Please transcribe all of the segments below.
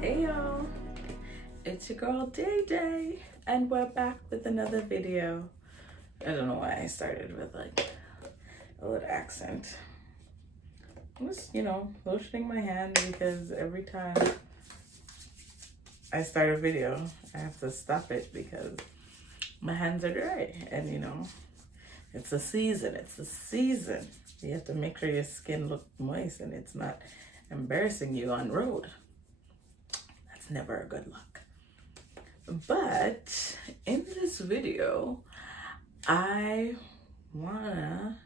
Hey y'all, it's your girl Day Day, and we're back with another video. I don't know why I started with like a little accent. I'm just, lotioning my hand because every time I start a video, I have to stop it because my hands are dry, and it's a season. It's the season. You have to make sure your skin looks moist and it's not embarrassing you on road. Never a good look. But in this video, I wanna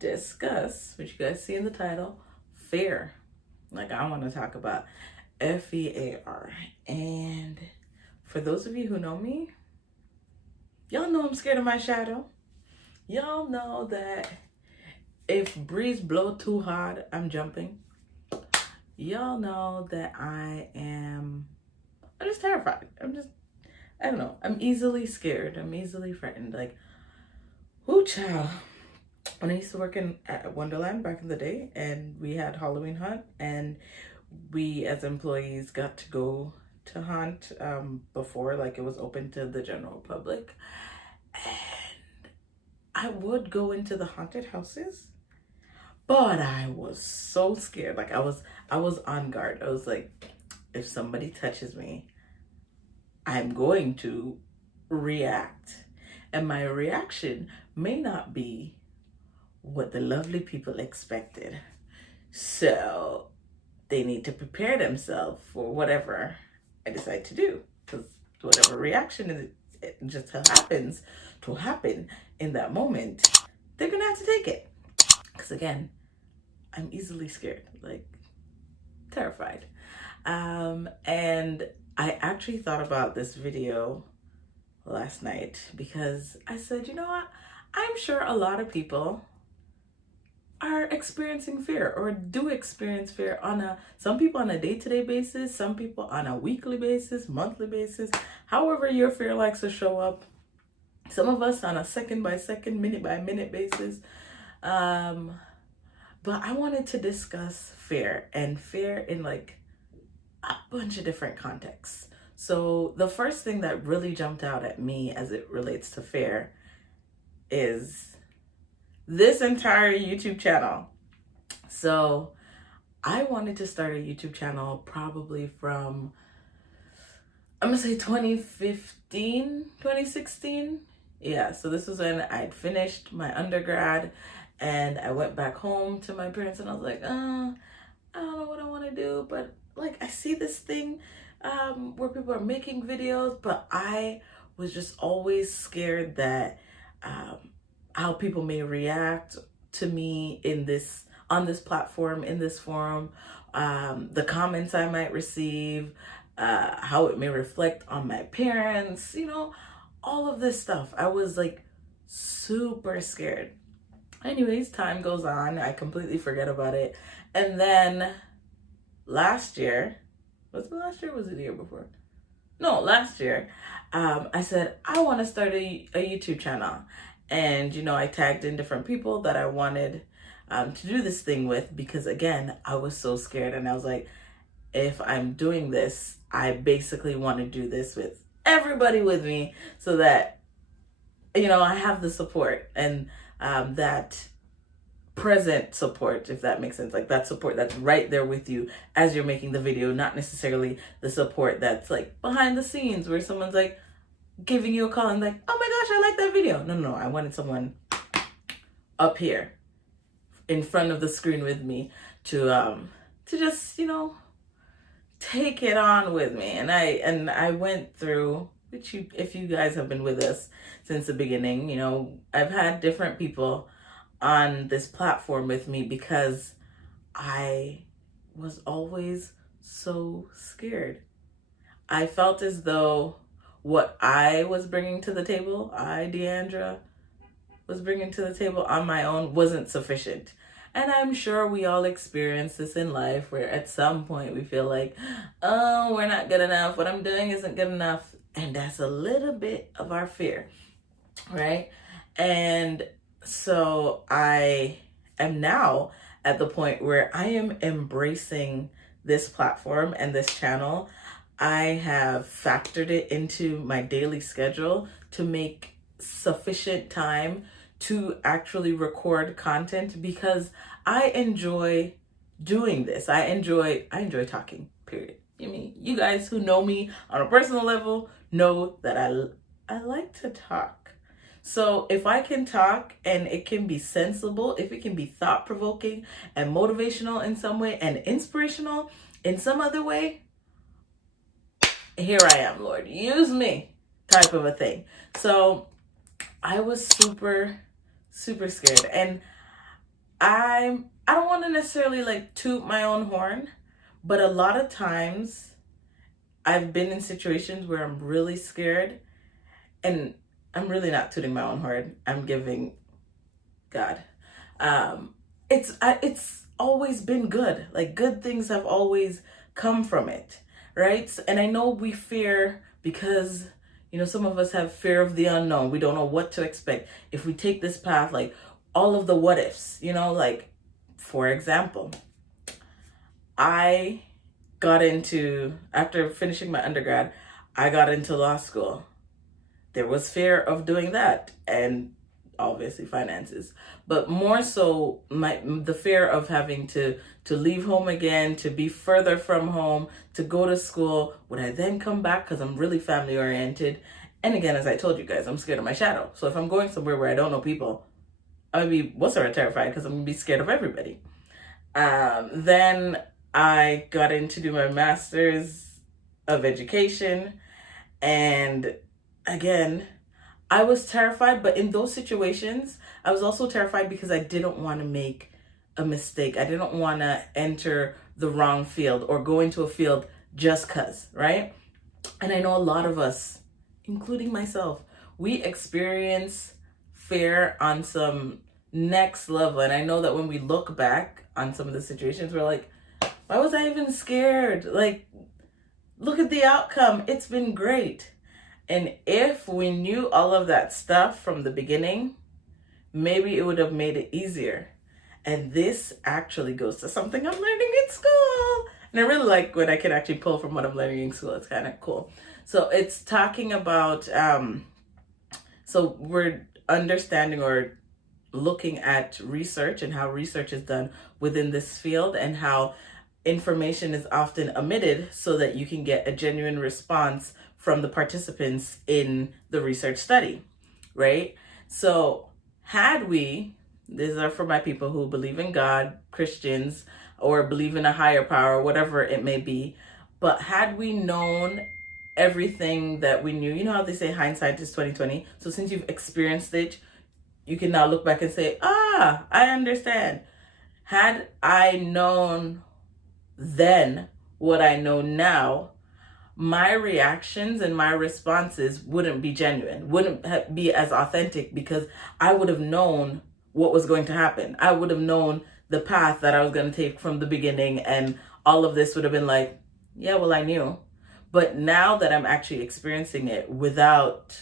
discuss what you guys see in the title, fear. Like, I want to talk about FEAR. And for those of you who know me, y'all know I'm scared of my shadow. Y'all know that if breeze blow too hard, I'm jumping. Y'all know that I'm just terrified. I don't know. I'm easily scared. I'm easily frightened. Like, whoo, child. When I used to work at Wonderland back in the day, and we had Halloween hunt, and we as employees got to go to hunt before, like, it was open to the general public. And I would go into the haunted houses, but I was so scared. Like, I was on guard. I was like, if somebody touches me, I'm going to react. And my reaction may not be what the lovely people expected. So they need to prepare themselves for whatever I decide to do. Because whatever reaction it just happens to happen in that moment, they're going to have to take it. Because again, I'm easily scared, like terrified. And I actually thought about this video last night because I said, you know what? I'm sure a lot of people are experiencing fear or do experience fear some people on a day-to-day basis, some people on a weekly basis, monthly basis, however your fear likes to show up. Some of us on a second-by-second, minute-by-minute basis. But I wanted to discuss fear and fear in like a bunch of different contexts. So the first thing that really jumped out at me as it relates to fear is this entire YouTube channel. So I wanted to start a YouTube channel probably from, I'm gonna say 2015, 2016. Yeah, so this was when I'd finished my undergrad and I went back home to my parents and I was like, I don't know what I want to do, but like I see this thing where people are making videos, but I was just always scared that how people may react to me on this platform, in this forum, the comments I might receive, how it may reflect on my parents, all of this stuff. I was like super scared. Anyways, time goes on. I completely forget about it. And then last year, was it last year or was it the year before? No, last year, I said, I want to start a YouTube channel. And, I tagged in different people that I wanted to do this thing with because, again, I was so scared. And I was like, if I'm doing this, I basically want to do this with everybody with me so that, I have the support and that present support, if that makes sense, like that support that's right there with you as you're making the video, not necessarily the support that's like behind the scenes where someone's like giving you a call and like, oh my gosh, I like that video. No, I wanted someone up here in front of the screen with me to just, take it on with me. And I went through, which if you guys have been with us since the beginning, I've had different people on this platform with me because I was always so scared. I felt as though what I was bringing to the table, Deandra, was bringing to the table on my own wasn't sufficient. And I'm sure we all experience this in life where at some point we feel like, oh, we're not good enough. What I'm doing isn't good enough. And that's a little bit of our fear, right? And so I am now at the point where I am embracing this platform and this channel, I have factored it into my daily schedule to make sufficient time to actually record content because I enjoy doing this. I enjoy talking, period. You guys who know me on a personal level know that I like to talk. So if I can talk and it can be sensible, if it can be thought-provoking and motivational in some way and inspirational in some other way, here I am, Lord, use me, type of a thing. So I was super, super scared. And I don't want to necessarily like toot my own horn, but a lot of times I've been in situations where I'm really scared, and I'm really not tooting my own horn. I'm giving God. It's always been good. Like, good things have always come from it, right? And I know we fear because, some of us have fear of the unknown. We don't know what to expect. If we take this path, like all of the what ifs, like, for example, I got into, after finishing my undergrad, I got into law school. There was fear of doing that and obviously finances, but more so the fear of having to leave home again, to be further from home, to go to school. Would I then come back? Because I'm really family oriented. And again, as I told you guys, I'm scared of my shadow. So if I'm going somewhere where I don't know people, I'm gonna be sort of terrified because I'm gonna be scared of everybody. Then I got in to do my master's of education, and again, I was terrified, but in those situations, I was also terrified because I didn't want to make a mistake. I didn't want to enter the wrong field or go into a field just cause, right? And I know a lot of us, including myself, we experience fear on some next level. And I know that when we look back on some of the situations, we're like, why was I even scared? Like, look at the outcome. It's been great. And if we knew all of that stuff from the beginning, maybe it would have made it easier. And this actually goes to something I'm learning in school. And I really like when I can actually pull from what I'm learning in school. It's kind of cool. So it's talking about, so we're understanding or looking at research and how research is done within this field and how information is often omitted so that you can get a genuine response from the participants in the research study, right? So these are for my people who believe in God, Christians, or believe in a higher power, whatever it may be, but had we known everything that we knew, how they say hindsight is 2020. So since you've experienced it, you can now look back and say, I understand. Had I known then what I know now, my reactions and my responses wouldn't be genuine, wouldn't be as authentic, because I would have known what was going to happen. I would have known the path that I was going to take from the beginning, and all of this would have been like, yeah, well, I knew. But now that I'm actually experiencing it without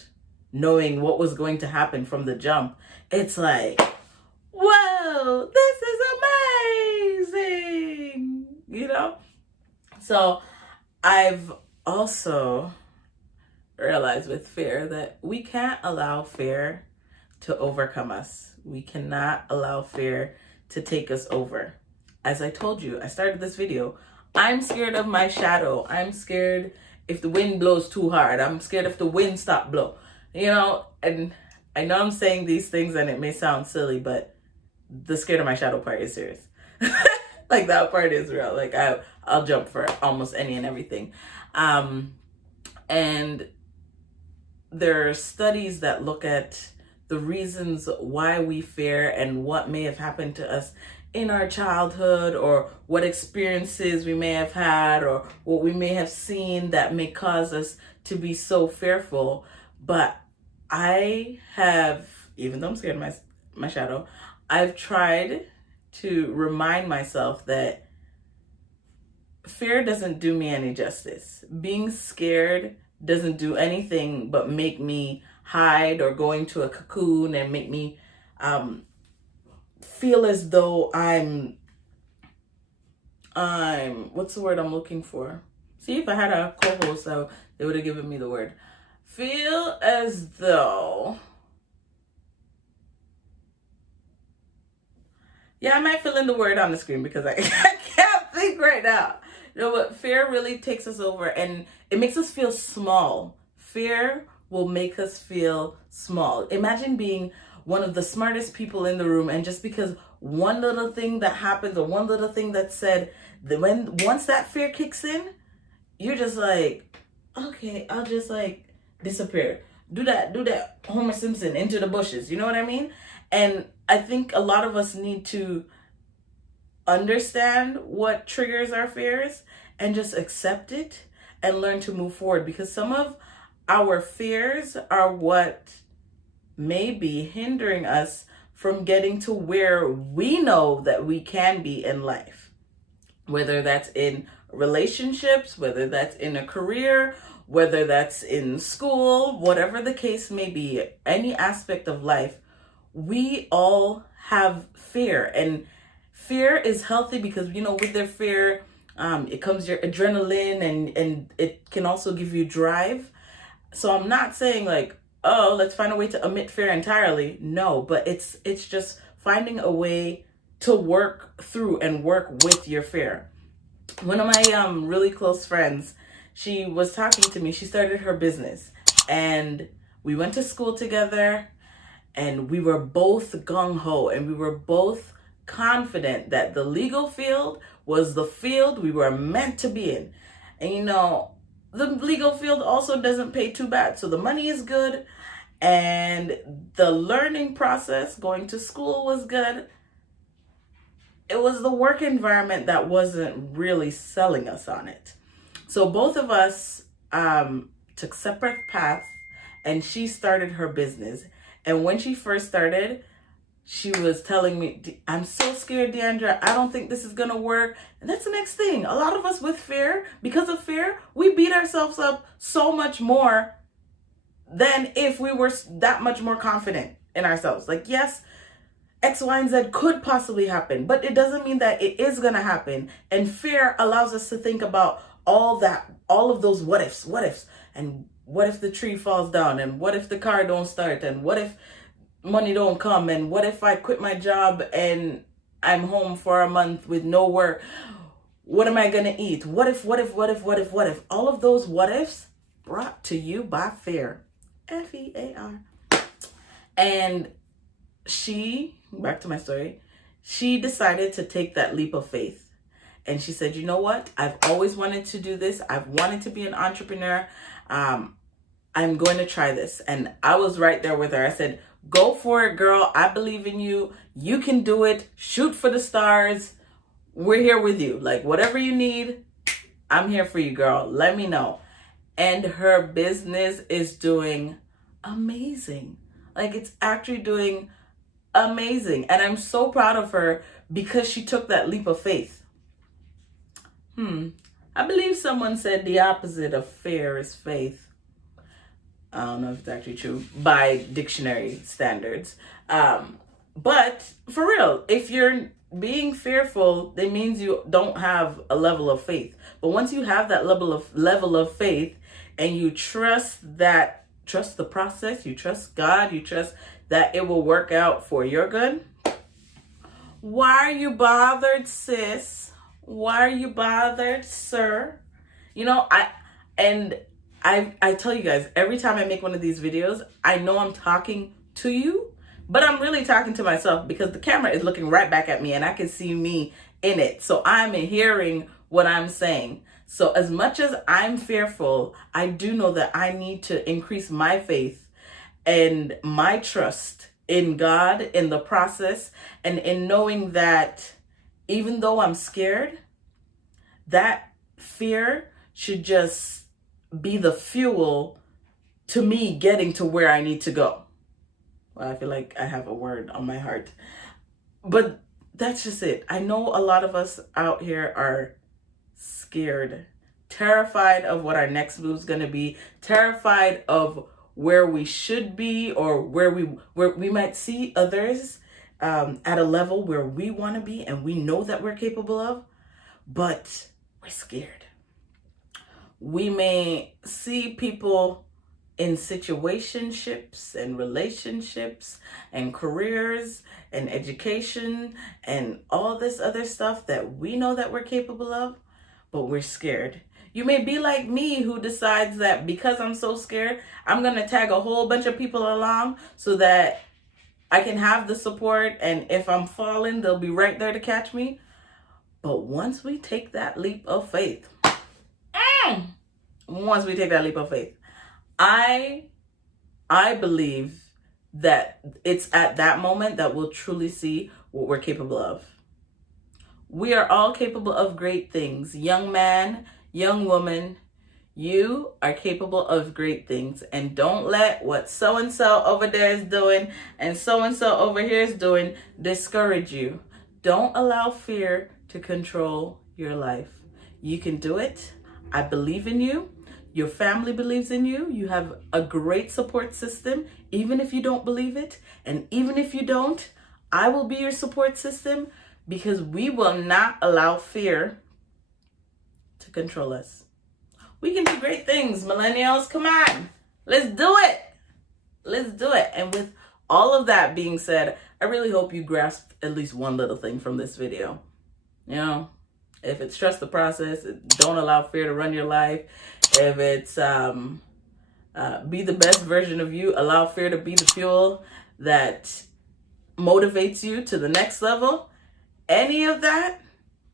knowing what was going to happen from the jump, it's like, whoa, this is amazing, So I've also realized with fear that we can't allow fear to overcome us. We cannot allow fear to take us over. As I told you, I started this video, I'm scared of my shadow. I'm scared if the wind blows too hard. I'm scared if the wind stops blow. And I know I'm saying these things and it may sound silly, but the scared of my shadow part is serious. Like, that part is real. Like, I'll jump for almost any and everything. And there are studies that look at the reasons why we fear and what may have happened to us in our childhood, or what experiences we may have had, or what we may have seen that may cause us to be so fearful. But I have, even though I'm scared of my shadow, I've tried to remind myself that fear doesn't do me any justice. Being scared doesn't do anything but make me hide or go into a cocoon and make me feel as though I'm what's the word I'm looking for? See, if I had a co-host, they would have given me the word. Feel as though, yeah, I might fill in the word on the screen because I can't think right now. But fear really takes us over and it makes us feel small. Fear will make us feel small. Imagine being one of the smartest people in the room, and just because one little thing that happens or one little thing that's said, once that fear kicks in, you're just like, okay, I'll just like disappear. Do that Homer Simpson into the bushes. You know what I mean? And I think a lot of us need to understand what triggers our fears and just accept it and learn to move forward, because some of our fears are what may be hindering us from getting to where we know that we can be in life, whether that's in relationships, whether that's in a career, whether that's in school, whatever the case may be, any aspect of life. We all have fear, and fear is healthy because, with their fear, it comes your adrenaline, and it can also give you drive. So I'm not saying like, oh, let's find a way to omit fear entirely. No, but it's just finding a way to work through and work with your fear. One of my really close friends, she was talking to me. She started her business, and we went to school together, and we were both gung-ho, and we were both confident that the legal field was the field we were meant to be in. And the legal field also doesn't pay too bad, so the money is good, and the learning process, going to school, was good. It was the work environment that wasn't really selling us on it. So both of us took separate paths, and she started her business. And when she first started, she was telling me, I'm so scared, Deandra. I don't think this is going to work. And that's the next thing. A lot of us with fear, because of fear, we beat ourselves up so much more than if we were that much more confident in ourselves. Like, yes, X, Y, and Z could possibly happen, but it doesn't mean that it is going to happen. And fear allows us to think about all of those what ifs, and what if the tree falls down, and what if the car don't start, and what if money don't come, and what if I quit my job and I'm home for a month with no work? What am I gonna eat? What if? All of those what ifs brought to you by fear. Fear. And back to my story, she decided to take that leap of faith. And she said, you know what? I've always wanted to do this. I've wanted to be an entrepreneur. I'm going to try this. And I was right there with her. I said, go for it, girl. I believe in you. You can do it. Shoot for the stars. We're here with you. Like, whatever you need, I'm here for you, girl. Let me know. And her business is doing amazing. Like, it's actually doing amazing. And I'm so proud of her because she took that leap of faith. I believe someone said the opposite of fear is faith. I don't know if it's actually true by dictionary standards. But for real, if you're being fearful, that means you don't have a level of faith. But once you have that level of faith, and you trust the process, you trust God, you trust that it will work out for your good. Why are you bothered, sis? Why are you bothered, sir? I tell you guys, every time I make one of these videos, I know I'm talking to you, but I'm really talking to myself because the camera is looking right back at me and I can see me in it. So I'm hearing what I'm saying. So as much as I'm fearful, I do know that I need to increase my faith and my trust in God, in the process, and in knowing that even though I'm scared, that fear should just be the fuel to me getting to where I need to go. Well, I feel like I have a word on my heart. But that's just it. I know a lot of us out here are scared, terrified of what our next move is going to be, terrified of where we should be, or where we might see others at a level where we want to be and we know that we're capable of. but we're scared. We may see people in situationships and relationships and careers and education and all this other stuff that we know that we're capable of, but we're scared. You may be like me, who decides that because I'm so scared, I'm going to tag a whole bunch of people along so that I can have the support, and if I'm falling, they'll be right there to catch me. But once we take that leap of faith, I believe that it's at that moment that we'll truly see what we're capable of. We are all capable of great things. Young man, young woman, you are capable of great things. And don't let what so-and-so over there is doing and so-and-so over here is doing discourage you. Don't allow fear to control your life. You can do it. I believe in you. Your family believes in you. You have a great support system, even if you don't believe it. And even if you don't, I will be your support system, because we will not allow fear to control us. We can do great things, millennials. Come on. Let's do it. Let's do it. And with all of that being said, I really hope you grasped at least one little thing from this video. You know, if it's trust the process, don't allow fear to run your life. If it's be the best version of you, allow fear to be the fuel that motivates you to the next level. Any of that,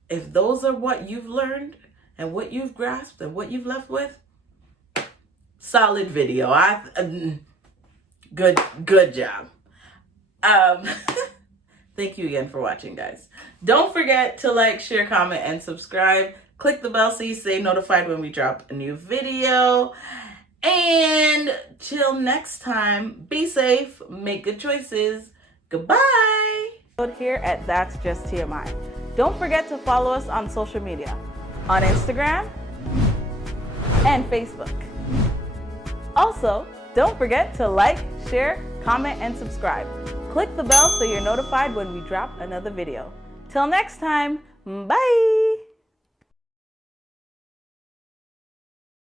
if those are what you've learned and what you've grasped and what you've left with, solid video. Good job. Thank you again for watching, guys. Don't forget to like, share, comment, and subscribe. Click the bell so you stay notified when we drop a new video. And till next time, be safe, make good choices. Goodbye. Here at That's Just TMI. Don't forget to follow us on social media, on Instagram and Facebook. Also, don't forget to like, share, comment, and subscribe. Click the bell so you're notified when we drop another video. Till next time, bye!